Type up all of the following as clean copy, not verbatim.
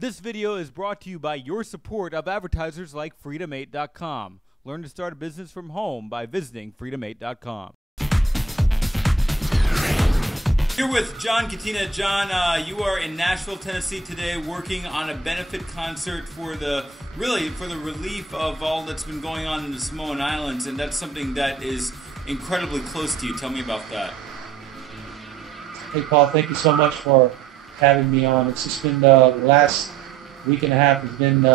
This video is brought to you by your support of advertisers like Freedom8.com. Learn to start a business from home by visiting Freedom8.com. Here with John Katinas. John, you are in Nashville, Tennessee today working on a benefit concert for the relief of all that's been going on in the Samoan Islands, and that's something that is incredibly close to you. Tell me about that. Hey, Paul, thank you so much for having me on. It's just been the last week and a half has been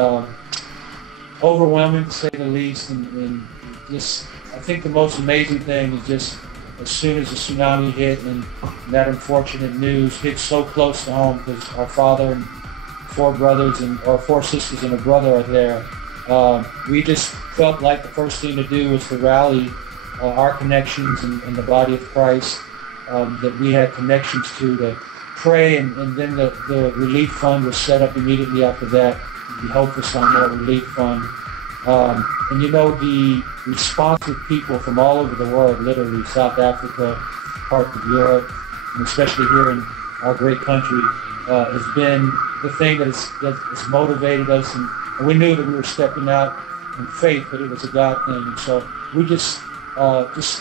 overwhelming, to say the least, and just I think the most amazing thing is just as soon as the tsunami hit and that unfortunate news hit so close to home, because our father and four sisters and a brother are there, we just felt like the first thing to do was to rally our connections and the body of Christ that we had connections to pray, and then the relief fund was set up immediately after that, the Hope for Samoan Relief Fund. And you know, the response of people from all over the world, literally South Africa, parts of Europe, and especially here in our great country, has been the thing that has motivated us, and we knew that we were stepping out in faith, but it was a God thing. And so we just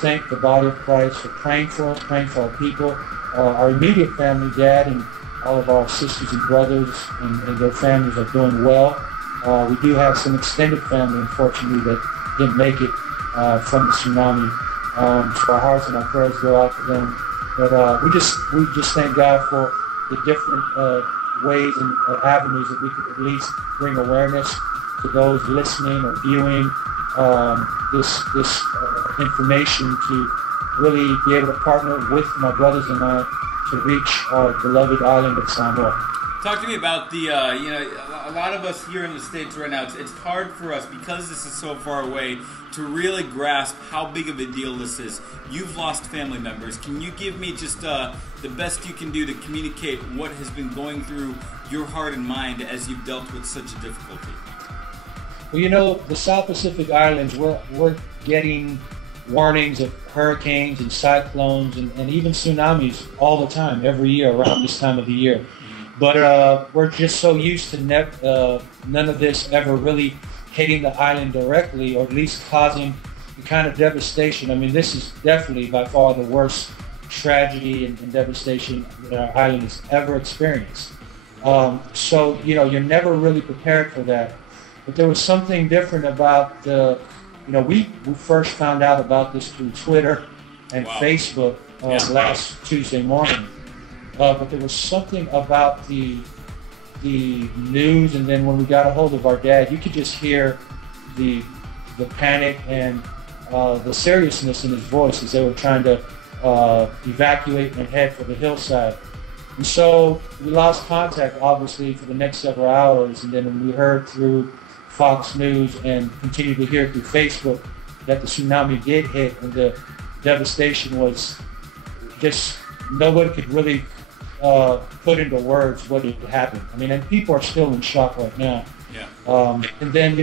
thank the body of Christ for praying for us, praying for our people, our immediate family, Dad, and all of our sisters and brothers and their families are doing well. We do have some extended family, unfortunately, that didn't make it from the tsunami. So our hearts and our prayers go out to them. But we just thank God for the different ways and avenues that we could at least bring awareness to those listening or viewing this information, to really be able to partner with my brothers and I to reach our beloved island of Samoa. Talk to me about the, a lot of us here in the States right now, it's hard for us, because this is so far away, to really grasp how big of a deal this is. You've lost family members. Can you give me just the best you can do to communicate what has been going through your heart and mind as you've dealt with such a difficulty? Well, you know, the South Pacific Islands, we're getting warnings of hurricanes and cyclones and even tsunamis all the time, every year around this time of the year. But we're just so used to none of this ever really hitting the island directly, or at least causing the kind of devastation. I mean, this is definitely by far the worst tragedy and devastation that our island has ever experienced. So, you know, you're never really prepared for that. But there was something different about we first found out about this through Twitter and Facebook last Tuesday morning. But there was something about the news, and then when we got a hold of our dad, you could just hear the panic and the seriousness in his voice as they were trying to evacuate and head for the hillside. And so we lost contact, obviously, for the next several hours, and then when we heard through Fox News and continued to hear through Facebook that the tsunami did hit, and the devastation was just, nobody could really put into words what had happened. I mean, and people are still in shock right now. Yeah. And then,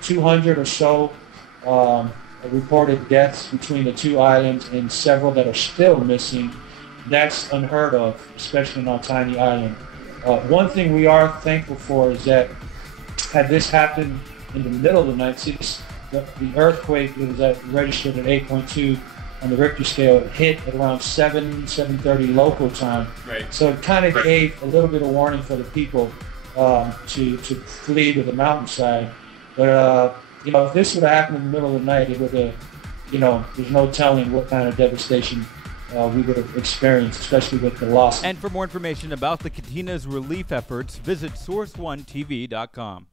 200 or so reported deaths between the two islands, and several that are still missing. That's unheard of, especially on our tiny island. One thing we are thankful for is that had this happened in the middle of the night, the earthquake was registered at 8.2 on the Richter scale. It hit at around 7:30 local time. Right. So it kind of gave a little bit of warning for the people to flee to the mountainside. But if this would have happened in the middle of the night, it would have, there's no telling what kind of devastation we would have experienced, especially with the loss. And for more information about the Katinas relief efforts, visit source1tv.com.